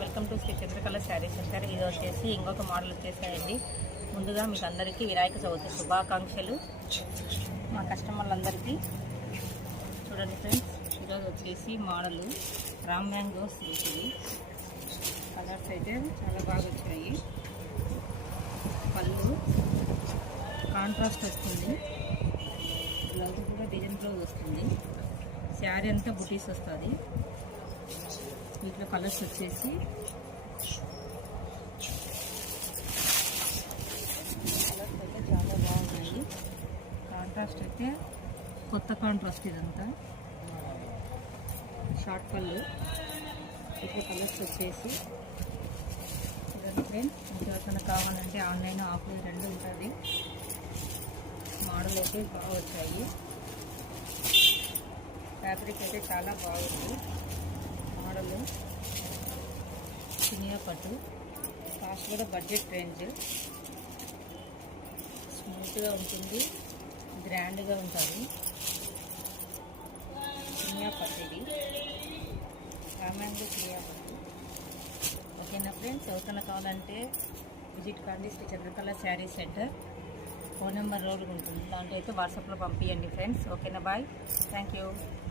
Welcome to Shri Chandrakala sari centre. ఇది వచ్చేసి ఇంకొక మోడల్ వచ్చేసాయండి. ముందుగా మీకు అందరికీ వినాయక చవితి శుభాకాంక్షలు. మా కస్టమర్లందరికీ చూడండి ఫ్రెండ్స్, ఈరోజు వచ్చేసి మోడల్ రామ్ మ్యాంగోస్. ఇది కలర్స్ అయితే చాలా బాగా వచ్చాయి. పళ్ళు కాంట్రాస్ట్ వస్తుంది, బ్లౌజ్ కూడా డిజైన్ బ్లౌజ్ వస్తుంది. శారీ అంతా బుటీస్ వస్తుంది. వీటిలో కలర్స్ వచ్చేసి కలర్స్ అయితే చాలా బాగున్నాయి. కాంట్రాస్ట్ అయితే కొత్త కాంట్రాస్ట్. ఇదంతా షార్ట్ పళ్ళు. ఇట్లా కలర్స్ వచ్చేసి ఫ్రెండ్స్, ఇంకెవరికైనా కావాలంటే ఆన్లైన్ ఆఫ్లైన్ రెండు ఉంటుంది. మోడల్ అయితే బాగా వచ్చాయి. ఫ్యాబ్రిక్ అయితే చాలా బాగుంది. మోడల్ చినియా పట్టు, కాస్ట్ కూడా బడ్జెట్ రేంజ్. స్మూత్గా ఉంటుంది, గ్రాండ్గా ఉంటుంది. చినియా పట్టు, ఇది రామాయంలో చినియా పట్టు. ఓకేనా ఫ్రెండ్స్, ఎవరికైనా కావాలంటే విజిట్ కాండి Shri Chandrakala sari centre. Phone number road ఉంటుంది, దాంట్లో అయితే వాట్సాప్లో పంపించండి ఫ్రెండ్స్. ఓకేనా, బాయ్, థ్యాంక్ యూ.